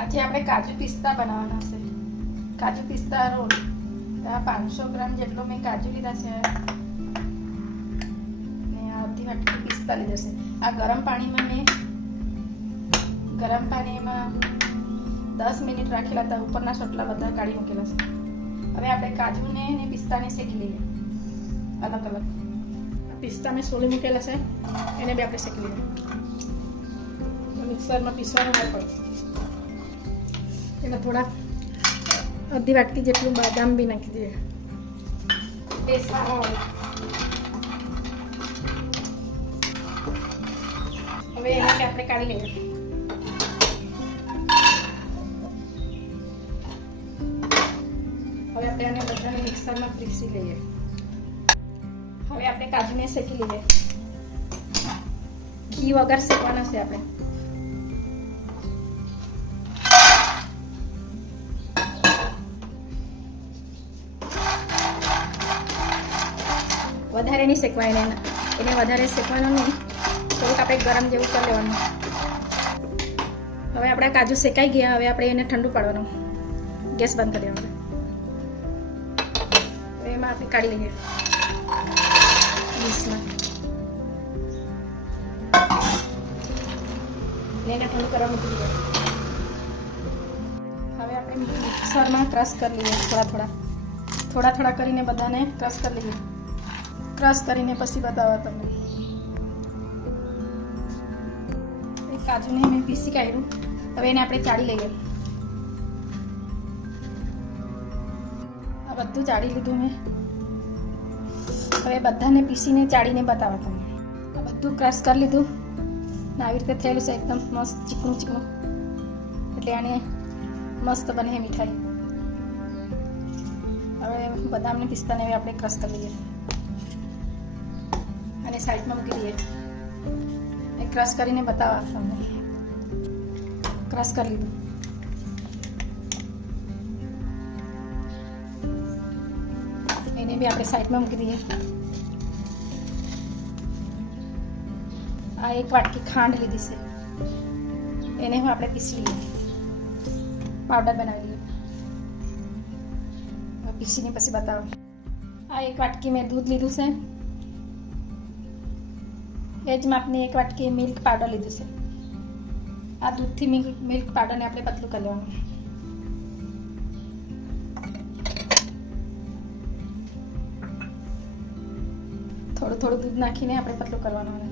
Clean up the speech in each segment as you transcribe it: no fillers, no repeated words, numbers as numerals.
આજે આપણે કાજુ પિસ્તા બનાવવાના છે. કાજુ પિસ્તા રોલ. 500 ગ્રામ જેટલો મેં કાજુ લીધા છે ને અડધી વાટકી પિસ્તા લીધા છે. આ ગરમ પાણીમાં મેં 10 મિનિટ રાખેલા હતા. ઉપરના સોટલા બધા કાઢી મૂકેલા છે. હવે આપણે કાજુને ને પિસ્તાને શેકી લઈએ અલગ અલગ. પિસ્તા મેં સોલી મૂકેલા છે, એને બી આપણે શેકી લઈએ. મિક્સરમાં પીસવાનું હોય પડે. એમાં થોડા અડધી વાટકી જેટલું બદામ બી નાખી દઈએ. પેસ્ટમાં હવે એને આપણે કાઢી લઈએ. હવે આપણે આને બધાને મિક્સરમાં પીસી લઈએ. હવે આપણે કાજુને શેકી લઈએ. ઘી વગર શેકવાના છે આપણે. વધારે નહીં શેકવાય એને વધારે શેકવાનું નહીં, થોડુંક આપણે ગરમ જેવું કરી લેવાનું. હવે આપણા કાજુ શેકાઈ ગયા. હવે આપણે એને ઠંડુ પાડવાનું. ગેસ બંધ કરી દેવાનું. હવે એમાં આપણે કાઢી લઈએ ડીશમાં. એને ઠંડુ કરવા મૂકી દઈએ. હવે આપણે મિક્સરમાં ક્રશ કરી લઈએ. થોડા કરીને બધાને ક્રશ કરી લઈએ. ક્રશ કરીને પછી બતાવવા તમને. એ કાજુને મેં પીસી કાઢ્યું. હવે એને આપણે ચાળી લઈએ. આ બધું ચાળી લીધું મેં. હવે બધાને પીસીને ચાળીને બતાવવા તમને. આ બધું ક્રશ કરી લીધું ને આવી રીતે થયેલું છે. એકદમ મસ્ત ચીકણું. એટલે આને મસ્ત બને મીઠાઈ. હવે બદામને પિસ્તાને હવે આપણે ક્રશ કરી લઈએ અને સાઈડમાં મૂકી દઈએ. એ ક્રશ કરીને બતાવવા તમને. ક્રશ કરી લીધું. એને બી આપણે સાઈડમાં મૂકી દઈએ. આ 1 વાટકી ખાંડ લીધી છે, એને આપણે પીસી લઈએ. પાવડર બનાવી લઈએ. પીસીને પછી બતાવો. આ 1 વાટકી મેં દૂધ લીધું છે. એ જ માપની 1 વાટકી મિલ્ક પાવડર લીધું છે. આ દૂધથી મિલ્ક પાવડરને આપણે પતલું કરી લેવાનું. થોડું દૂધ નાખીને આપણે પતલું કરવાનું.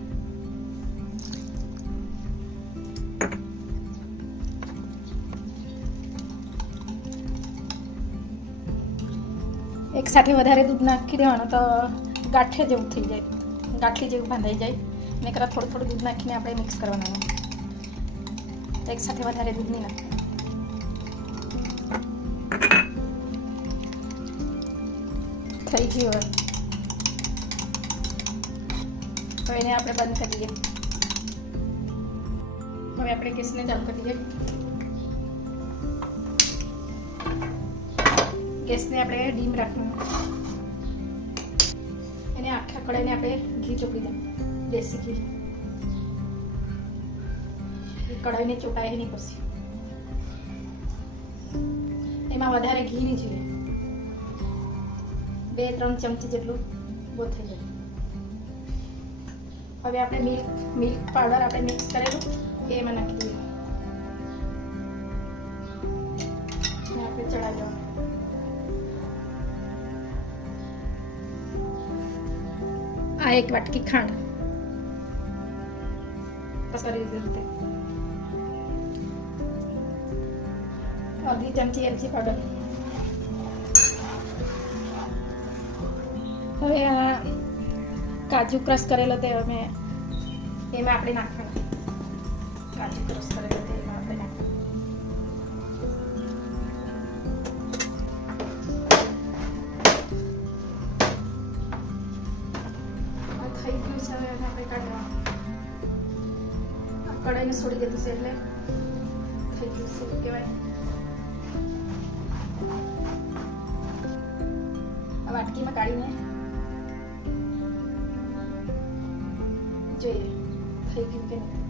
એક સાથે વધારે દૂધ નાખી દેવાનું તો ગાંઠિયા જેવું થઈ જાય, ગાંઠી જેવું બાંધાઈ જાય. ને કરા થોડું દૂધ નાખીને આપણે મિક્સ કરવાનું. એક સાથે વધારે દૂધ નહીં નાખવાનું. થઈ ગયું. હવે એને આપણે બંધ કરી દઈએ. હવે આપણે ગેસને ચાલુ કરી દઈએ. ગેસને આપણે ડીમ રાખવાનું. એને આખા કડાઈને આપણે ઘી ચોપડી દઈએ. દેશી ઘી. કડાઈને ચોટાય નહીં પછી. એમાં વધારે ઘી નહીં જોઈએ. 2-3 ચમચી જેટલું બહુ થઈ જાય. હવે આપણે મિલ્ક પાવડર આપણે મિક્સ કરેલું એ એમાં નાખી દઈએ. આપણે ચડાવી દેવાનું. આ 1 વાટકી ખાંડ સારી રીતે. અડધી ચમચી એલચી પાવડર. હવે આ કાજુ ક્રશ કરેલો તે એમાં આપણે નાખવાનું. કાજુ ક્રશ કરેલો તે એમાં આપણે નાખવાનું. થઈ ગયું છે. હવે આપણે કાઢવાનું. કડાઈને છોડી દીધું છે એટલે થઈ ગયું છે કહેવાય. આ વાટકીમાં કાઢીને જોઈએ થઈ ગયું કે નહીં.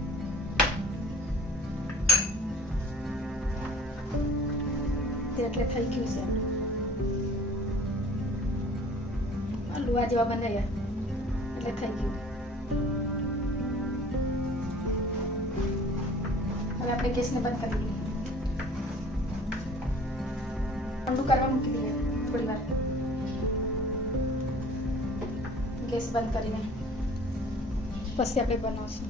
એટલે થઈ ગયું છે આપણું લુવા જેવા બનાવ્યા એટલે થઈ ગયું. હવે આપણે ગેસને બંધ કરી દઈએ. ઠંડુ કરવા મૂકી દઈએ થોડી વાર. ગેસ બંધ કરીને પછી આપણે બનાવશું.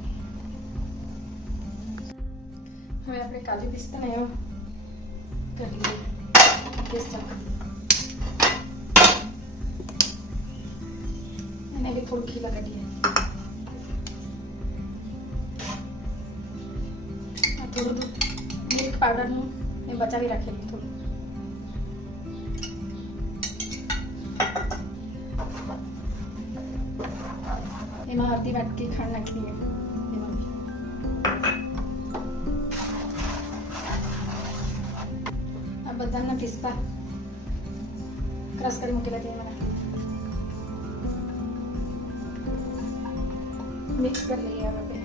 હવે આપણે કાજુ પિસ્તાને એવું કરી દઈએ. ગેસ ચાલુ કરી દઈએ. એને બી થોડું ઘી લગાડીએ. થોડું મિલ્ક પાવડરનું એ બચાવી રાખેલું થોડું. એમાં અડધી વાટકી ખાંડ નાખી દઈએ. આ બદામના પિસ્તા ક્રશ કરી મૂકેલા છે એમાં નાખી મિક્સ કરી લઈએ. આપણે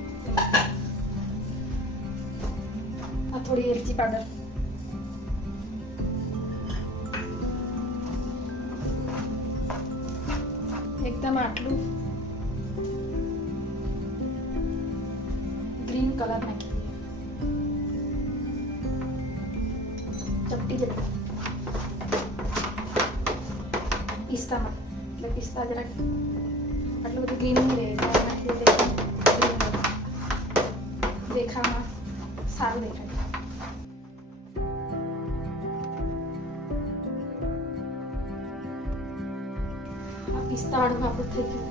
આ થોડી એલચી પાવડર, એકદમ આટલું ગ્રીન કલર નાખી દઈએ. ચપટી જેટલું પિસ્તામાં, એટલે પિસ્તા જરાક આટલું બધું ગ્રીન નહીં રહે નાખી દઈએ. દેખામાં સારું દેખાય. આ પિસ્તા વાળું આપણું થઈ ગયું.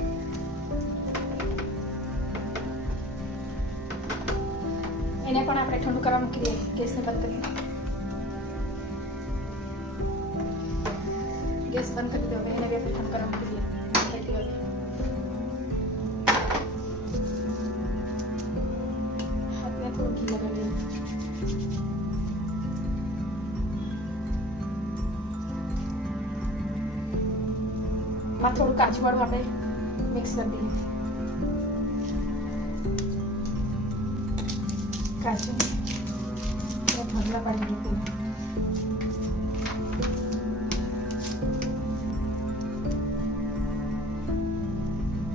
એને પણ આપણે ઠંડુ કરવા મૂકી દઈએ. ગેસને બંધ કરી ગેસ બંધ કરી દો. એને બી આપણે ઠંડુ કરવા મૂકી દઈએ. હાથને થોડું ઘી લગાવી દઈએ. માં થોડું કાજુ વાળું આપણે મિક્સ કરી દઈએ. કાજુ ભરલા પાડી દઈએ.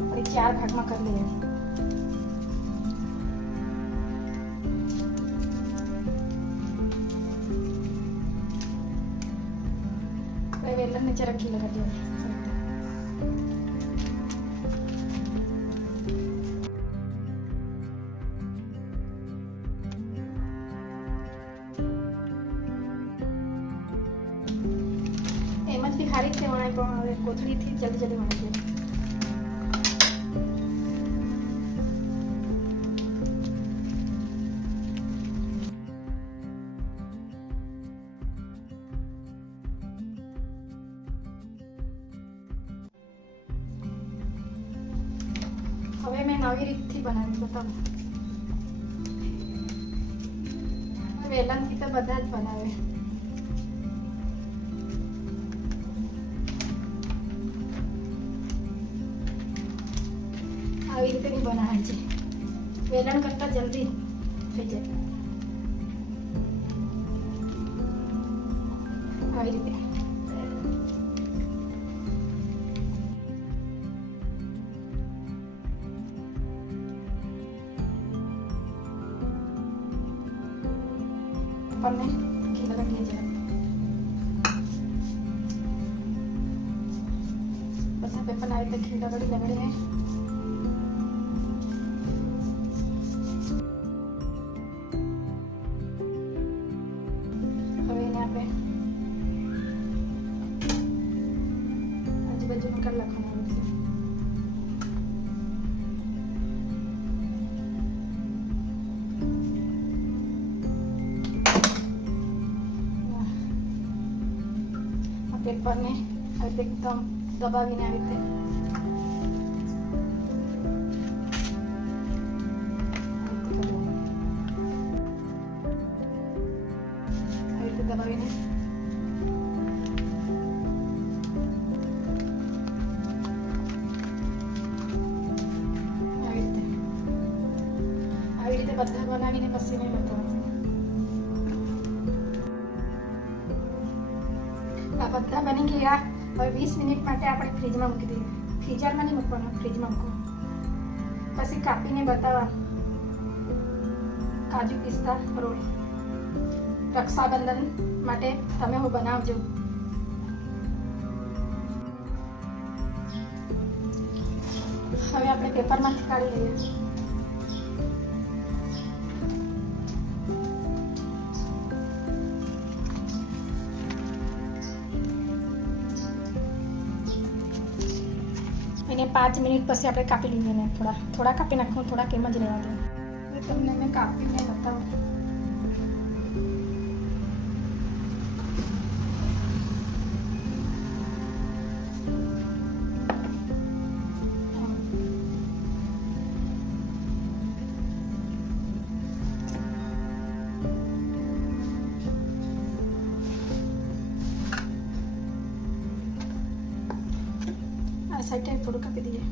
આપણે 4 ભાગમાં કરી લઈએ. વેલણને જરાક ઘી લગાડી દઈએ. એમાંથી સારી રીતે વણાય પણ હવે કોથળીથી જલ્દી વણાય છે. હવે મેં નવી રીતથી બનાવી બતાવું. વેલણથી તો બધા જ બનાવે. આવી રીતે નહીં બનાવે છે. વેલણ કરતા જલ્દી થઈ જાય. આવી રીતે આપણને ઘી લગાડીએ જરા. બસ આપણે પણ આવી રીતે ઘી લગાડીને હવે એને આપણે આજુબાજુનું કરી નાખવાનું છે. પેપરને આવી રીતે એકદમ દબાવીને આવી રીતે દબાવીને આવી રીતે બધા બનાવીને પછી નહીં મૂકવાનું. બની ગયા. હવે 20 મિનિટ માટે આપણે ફ્રીજમાં મૂકી દઈએ. ફ્રીઝરમાં નહીં મૂકવાનું, ફ્રીજમાં મૂકો. પછી કાપીને બતાવવા કાજુ પિસ્તા રોલ. રક્ષાબંધન માટે તમે હું બનાવજો. હવે આપણે પેપરમાંથી કાઢી લઈએ. એને 5 મિનિટ પછી આપણે કાપી લઈએ ને થોડા કાપી નાખું, થોડા કેમ જ રહેવા દે. તમને મેં કાપીને બતાવું. આ સાઈડ થોડું કાપી દઈએ.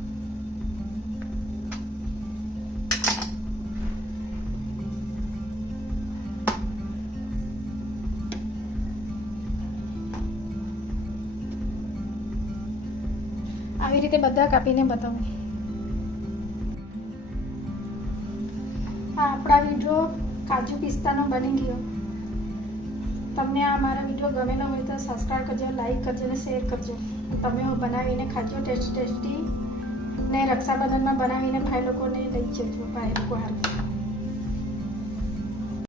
આવી રીતે બધા કાપીને બતાવું. આ આપણા વિડીયો કાજુ પિસ્તાનો બની ગયો. તમને આ મારા વિડીયો ગમેલો હોય તો સબસ્ક્રાઈબ કરજો, લાઈક કરજો અને શેર કરજો. તમે બનાવીને ખાજો, ટેસ્ટી ને રક્ષાબંધનમાં બનાવીને ભાઈ લોકોને લઈ જજો. ભાઈ લોકો હાલ